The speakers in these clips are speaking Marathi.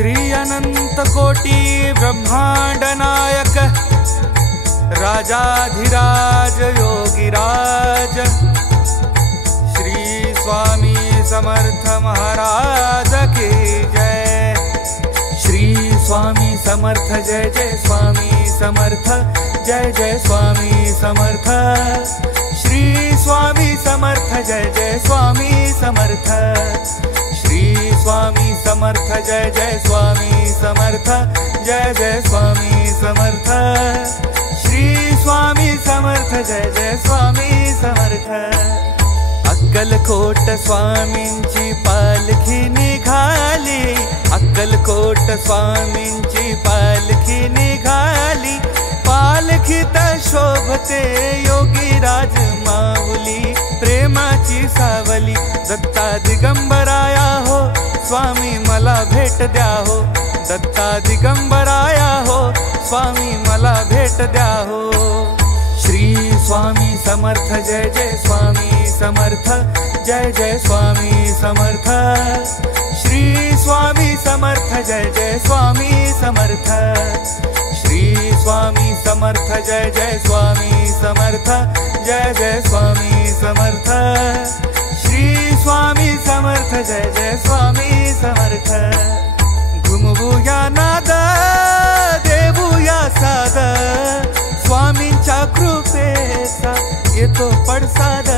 श्री अनंत कोटी ब्रह्मांड नायक राजाधिराज योगीराज श्री स्वामी समर्थ महाराज की जय। श्री स्वामी समर्थ जय जय स्वामी समर्थ जय जय स्वामी समर्थ। श्री स्वामी समर्थ जय जय स्वामी समर्थ। श्री स्वामी समर्थ जय जय स्वामी समर्थ जय जय स्वामी समर्थ। श्री स्वामी समर्थ जय जय स्वामी समर्थ। अक्कलकोट स्वामींची पालखी निघाली, अक्कलकोट स्वामींची पालखी निघाली। पालखीत शोभते योगीराज माऊली, प्रेमाची सावली दत्ता दिगंबराया हो, स्वामी मला भेट द्या हो। दत्ता दिगंबराया हो, स्वामी मला भेट द्या हो। श्री स्वामी समर्थ जय जय स्वामी समर्थ जय जय स्वामी समर्थ। श्री स्वामी समर्थ जय जय स्वामी समर्थ। श्री स्वामी समर्थ जय जय स्वामी समर्थ जय जय स्वामी समर्थ। श्री स्वामी समर्थ जय जय स्वामी समर्थ। घुमवूया नाद देवूया साद, स्वामींच्या कृपेचा येतो पडसाद।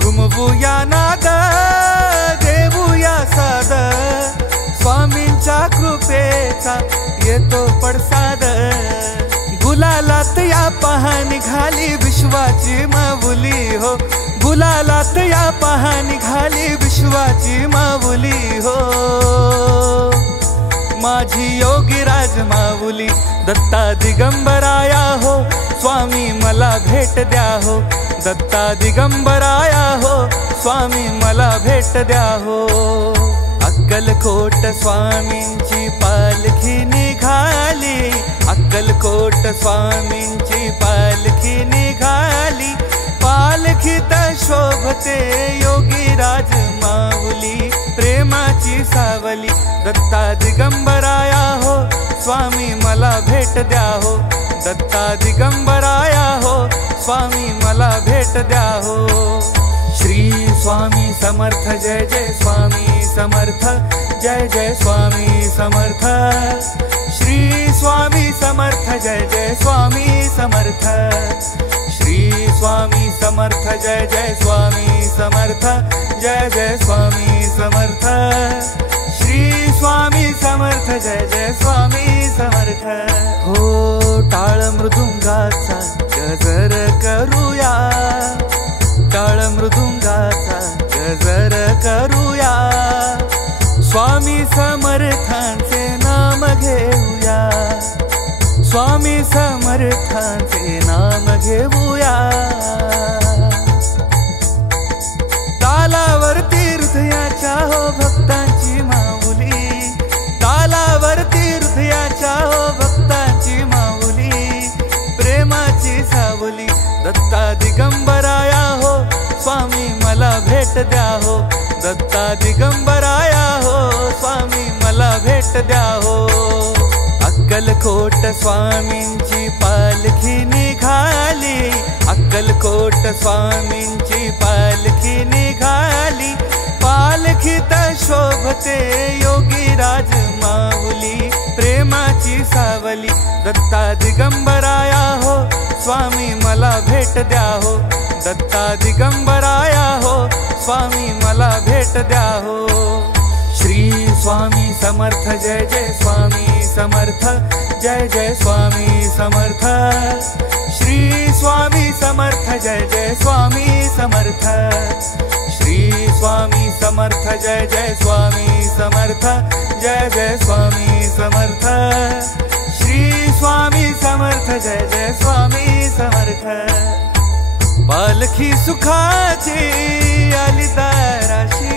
घुमवूया नाद देवूया साद, स्वामींच्या कृपेचा येतो पडसाद। गुलालात या पहा निघाली विश्वाची माऊली हो, गुलालात या पहा निघाली विश्वाची माऊली हो। माझी योगीराज माऊली दत्ता दिगंबराया हो, स्वामी मला भेट द्या हो। दत्ता दिगंबराया हो, स्वामी मला भेट द्या हो। अक्कलकोट स्वामींची पालखी निघाली, अक्कलकोट स्वामींची पालखी निघाली। पालखीत शोभते योगीराज माऊली, प्रेमाची सावली दत्ता दिगंबराया हो, स्वामी मला भेट द्या हो। दत्ता दिगंबराया हो, स्वामी मला भेट द्या हो। श्री स्वामी समर्थ जय जय स्वामी समर्थ जय जय स्वामी समर्थ। श्री स्वामी समर्थ जय जय स्वामी समर्थ। श्री स्वामी समर्थ जय जय स्वामी समर्थ जय जय स्वामी समर्थ। श्री स्वामी समर्थ जय जय स्वामी समर्थ। हो टाळ मृदुंगाचा गजर करूया, टाळ मृदुंगाचा गजर करूया। स्वामी समर्थांचे नाम घेऊया, स्वामी समर्थांचे नाम घेऊया। तालावरती हृदयाच्या हो भक्तांची माऊली, तालावरती हृदयाच्या हो भक्तांची माऊली, प्रेमाची सावली दत्ता दिगंबराया हो, स्वामी मला भेट द्या हो। दत्ता दिगंबराया हो, स्वामी मला भेट द्या हो। अक्कलकोट स्वामींची पालखी निघाली, अक्कलकोट स्वामींची पालखी निघाली। पालखीत शोभते योगीराज माऊली, प्रेमाची सावली दत्ता दिगंबराया हो, स्वामी मला भेट द्या हो। दत्ता दिगंबराया हो, स्वामी मला भेट द्या हो। श्री स्वामी समर्थ जय जय स्वामी समर्थ जय जय स्वामी समर्थ। श्री स्वामी समर्थ जय जय स्वामी समर्थ। श्री स्वामी समर्थ जय जय स्वामी समर्थ जय जय स्वामी समर्थ। श्री स्वामी समर्थ जय जय स्वामी समर्थ। पालखी सुखाची आली दाराशी,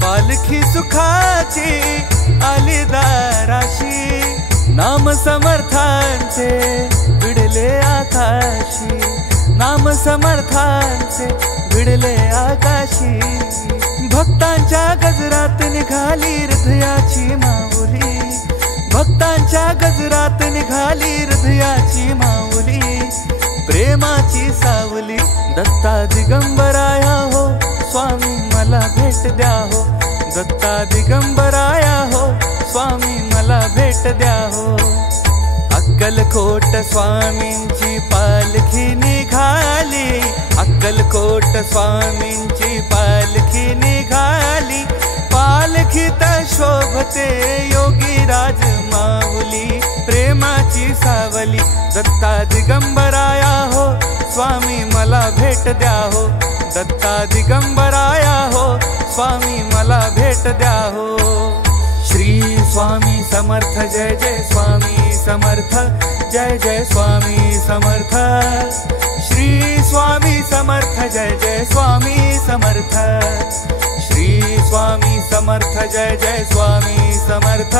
पालखी सुखाची आली दाराशी। नाम समर्थांचे भिडले आकाशी, नाम समर्थांचे भिडले आकाशी। भक्तांच्या गजरात निघाली हृदयाची माऊली, दत्ता दिगंबराया हो स्वामी मला भेट द्या हो। अक्कलकोट स्वामींची पालखी निघाली, अक्कलकोट स्वामींची पालखी निघाली, पालखीत शोभते योगीराज माऊली, प्रेमाची सावली दत्ता दिगंबराया हो स्वामी मला भेट द्या हो। दत्ता दिगंबराया हो स्वामी मला भेट द्या हो। श्री स्वामी समर्थ जय जय स्वामी समर्थ, जय जय स्वामी समर्थ। श्री स्वामी समर्थ जय जय स्वामी समर्थ, श्री स्वामी समर्थ जय जय स्वामी समर्थ,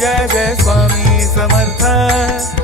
जय जय स्वामी समर्थ।